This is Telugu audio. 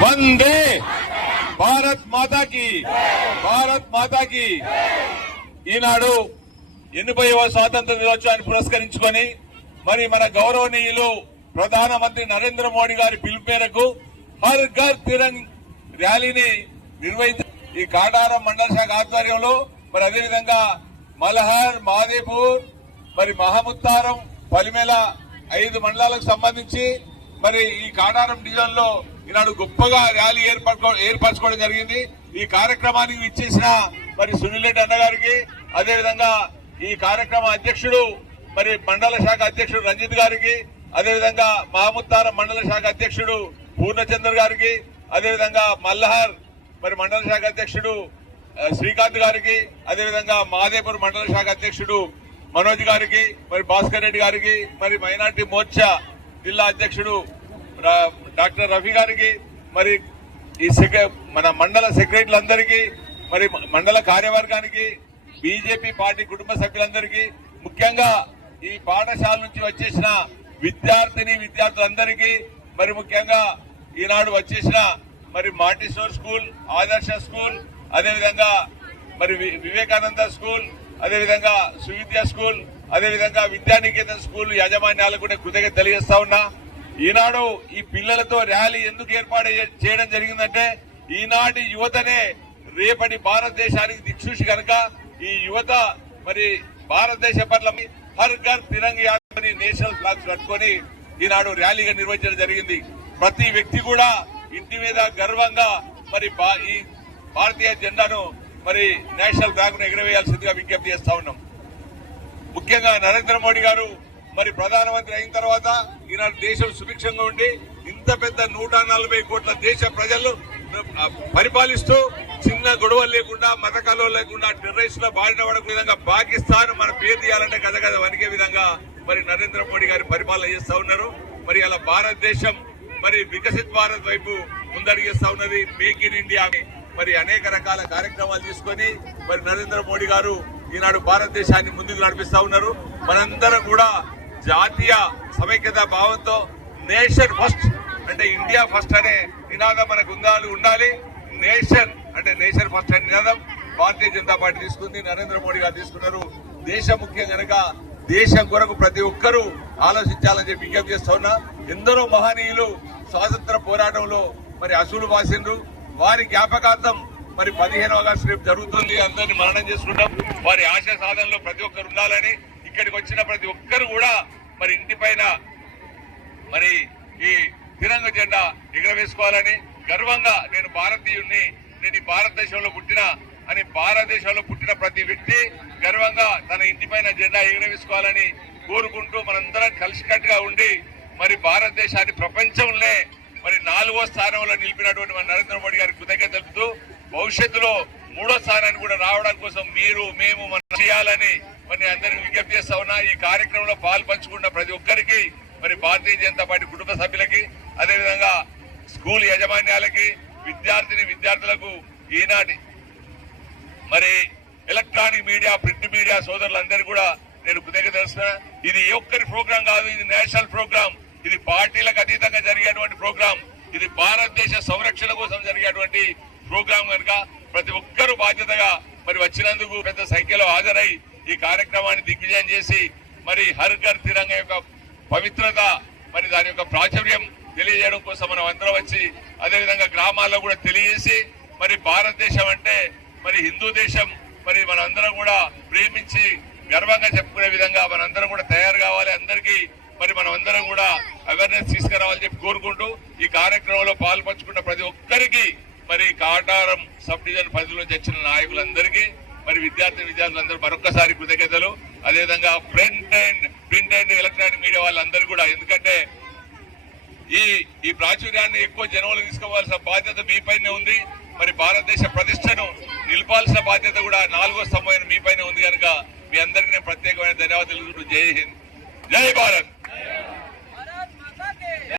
వందే భారత్ మాతాకి, భారత్ మాతాకి. ఈనాడు 80వ స్వాతంత్ర దినోత్సవాన్ని పురస్కరించుకొని మరి మన గౌరవనీయులు ప్రధానమంత్రి నరేంద్ర మోడీ గారి పిలుపు మేరకు హర్ ఘర్ తిరంగ్ ర్యాలీని నిర్వహించారు. ఈ కాటారం మండల శాఖ ఆధ్వర్యంలో మరి అదేవిధంగా మల్హర్, మాదేపూర్, మరి మహముత్తారం, పలిమేల 5 మండలాలకు సంబంధించి మరి ఈ కాటారం డివిజన్ లో ఈనాడు గొప్పగా ర్యాలీ ఏర్పరచుకోవడం జరిగింది. ఈ కార్యక్రమానికి ఇచ్చేసిన మరి సునీల్ రెడ్డి అన్న గారికి, అదేవిధంగా ఈ కార్యక్రమ అధ్యక్షుడు మరి మండల శాఖ అధ్యక్షుడు రంజిత్ గారికి, అదేవిధంగా మహముత్తారం మండల శాఖ అధ్యక్షుడు పూర్ణచంద్ర గారికి, అదేవిధంగా మల్హర్ మరి మండల శాఖ అధ్యక్షుడు శ్రీకాంత్ గారికి, అదేవిధంగా మాదేపూర్ మండల శాఖ అధ్యక్షుడు మనోజ్ గారికి, మరి భాస్కర్ రెడ్డి గారికి, మరి మైనార్టీ మోర్చా జిల్లా అధ్యక్షుడు డాక్టర్ రఫీ గారికి, మరి ఈ మన మండల సెక్రటరీలందరికీ, మరి మండల కార్యవర్గానికి, బీజేపీ పార్టీ కుటుంబ సభ్యులందరికీ, ముఖ్యంగా ఈ పాఠశాల నుంచి వచ్చేసిన విద్యార్థులందరికీ, మరి ముఖ్యంగా ఈనాడు వచ్చేసిన మరి మాంటిసోర్ స్కూల్, ఆదర్శ స్కూల్, అదేవిధంగా మరి వివేకానంద స్కూల్, అదేవిధంగా సువిద్య స్కూల్, అదేవిధంగా విద్యానికేతన్ స్కూల్ యాజమాన్యాలకు కూడా కృతజ్ఞత తెలియజేస్తా ఉన్నా. ఈనాడు ఈ పిల్లలతో ర్యాలీ ఎందుకు ఏర్పాటు చేయడం జరిగిందంటే ఈనాటి యువతనే రేపటి భారతదేశానికి దిక్సూచి కనుక ఈ యువత మరి భారతదేశ పట్ల హర్ ఘర్ తిరంగ్ యాత్రని నేషనల్ ఫ్లాగ్స్ కట్టుకొని ఈనాడు ర్యాలీగా నిర్వహించడం జరిగింది. ప్రతి వ్యక్తి కూడా ఇంటి మీద గర్వంగా మరి ఈ భారతీయ జెండాను మరి నేషనల్ ఫ్లాగ్ ను ఎగరవేయాల్సిందిగా విజ్ఞప్తి చేస్తా ఉన్నాం. ముఖ్యంగా నరేంద్ర మోడీ గారు మరి ప్రధానమంత్రి అయిన తర్వాత ఈనాడు దేశం సుభిక్షంగా ఉండి ఇంత పెద్ద 140 కోట్ల దేశ ప్రజలు పరిపాలిస్తూ చిన్న గొడవలు లేకుండా, మత కలవలు లేకుండా, టెర్రరిస్టుల బారిన పడక విధంగా పాకిస్తాన్ మన పేరు తీయాలంటే గద వణికే విధంగా మరి నరేంద్ర మోడీ గారి పరిపాలన చేస్తా ఉన్నారు. మరి అలా భారతదేశం మరి వికసిత్ భారత్ వైపు ముందడిగేస్తా ఉన్నది. మేక్ ఇన్ ఇండియా మరి అనేక రకాల కార్యక్రమాలు తీసుకొని మరి నరేంద్ర మోడీ గారు ఈనాడు భారతదేశాన్ని ముందుకు నడిపిస్తా ఉన్నారు. మనందరం కూడా జాతీయ సమైక్యత భావంతో నేషన్ ఫస్ట్ అంటే ఇండియా ఫస్ట్ అనే నినాదం మనకు ఉండాలి. నేషన్ అంటే నేషన్ ఫస్ట్ అనే నినాదం భారతీయ జనతా పార్టీ తీసుకుంది, నరేంద్ర మోడీ గారు తీసుకున్నారు. దేశం ముఖ్యం కనుక దేశం కొరకు ప్రతి ఒక్కరూ ఆలోచించాలని చెప్పి విజ్ఞప్తి చేస్తా ఉన్నా. ఎందరో మహనీయులు స్వాతంత్ర పోరాటంలో మరి అసూలు వాసిండ్రు. వారి జ్ఞాపకార్థం మరి 15వ ఆగస్టు రేపు జరుగుతుంది. అందరినీ మరణం చేసుకుంటాం. వారి ఆశ సాధనలో ప్రతి ఒక్కరు ఉండాలని, ఇక్కడికి వచ్చిన ప్రతి ఒక్కరు కూడా మరి ఇంటి పైన మరి ఈ తిరంగ జెండా ఎగరవేసుకోవాలని, గర్వంగా నేను భారతీయుడిని, నేను ఈ భారతదేశంలో పుట్టిన ప్రతి వ్యక్తి గర్వంగా తన ఇంటి పైన జెండా ఎగరవేసుకోవాలని కోరుకుంటూ మనందరం కలిసికట్టుగా ఉండి మరి భారతదేశాన్ని ప్రపంచంలో మరి 4వ స్థానంలో నిలిపినటువంటి మన నరేంద్ర మోడీ గారికి కృతజ్ఞత తెలుపుతూ భవిష్యత్తులో 3వ స్థానాన్ని కూడా రావడం కోసం మీరు మేము మనం చేయాలని మరి అందరికీ విజ్ఞప్తి చేస్తా ఉన్నా. ఈ కార్యక్రమంలో పాల్పంచుకున్న ప్రతి ఒక్కరికి మరి భారతీయ జనతా పార్టీ కుటుంబ సభ్యులకి, అదేవిధంగా స్కూల్ యాజమాన్యాలకి, విద్యార్థులకు ఈనాటి మరి ఎలక్ట్రానిక్ మీడియా, ప్రింట్ మీడియా సోదరులందరూ కూడా నేను కృతజ్ఞత తెలుస్తున్నా. ఇది ఏ ఒక్కరి ప్రోగ్రాం కాదు, ఇది నేషనల్ ప్రోగ్రాం. ఇది పార్టీలకు అతీతంగా జరిగేటువంటి ప్రోగ్రాం. ఇది భారతదేశ సంరక్షణ కోసం జరిగేటువంటి ప్రోగ్రాం కనుక ప్రతి ఒక్కరూ బాధ్యతగా మరి వచ్చినందుకు పెద్ద సంఖ్యలో హాజరై ఈ కార్యక్రమాన్ని దిగ్విజయం చేసి మరి హర్ ఘర్ తిరంగా యొక్క పవిత్రత మరి దాని యొక్క ప్రాచుర్యం తెలియజేయడం కోసం మనం అందరం వచ్చి అదేవిధంగా గ్రామాల్లో కూడా తెలియజేసి మరి భారతదేశం అంటే మరి హిందూ దేశం, మరి మనందరం కూడా ప్రేమించి గర్వంగా చెప్పుకునే విధంగా మనందరం కూడా తయారు కావాలి. అందరికీ మరి మనం అందరం కూడా అవేర్నెస్ తీసుకురావాలని చెప్పి కోరుకుంటూ ఈ కార్యక్రమంలో పాల్పంచుకున్న ప్రతి ఒక్కరికి మరి కాటారం సబ్ డివిజన్ పరిధిలోంచి వచ్చిన నాయకులందరికీ మరి విద్యార్థులందరూ మరొక్కసారి కృతజ్ఞతలు. అదేవిధంగా ప్రింట్ అండ్ ఎలక్ట్రానిక్ మీడియా వాళ్ళందరూ కూడా, ఎందుకంటే ఈ ప్రాచుర్యాన్ని ఎక్కువ జనంలో తీసుకోవాల్సిన బాధ్యత మీపైనే ఉంది. మరి భారతదేశ ప్రతిష్టను నిలపాల్సిన బాధ్యత కూడా 4వ స్తంభమైన మీపైనే ఉంది కనుక మీ అందరికీ ప్రత్యేకమైన ధన్యవాదాలు. జై హింద్, జై భారత్.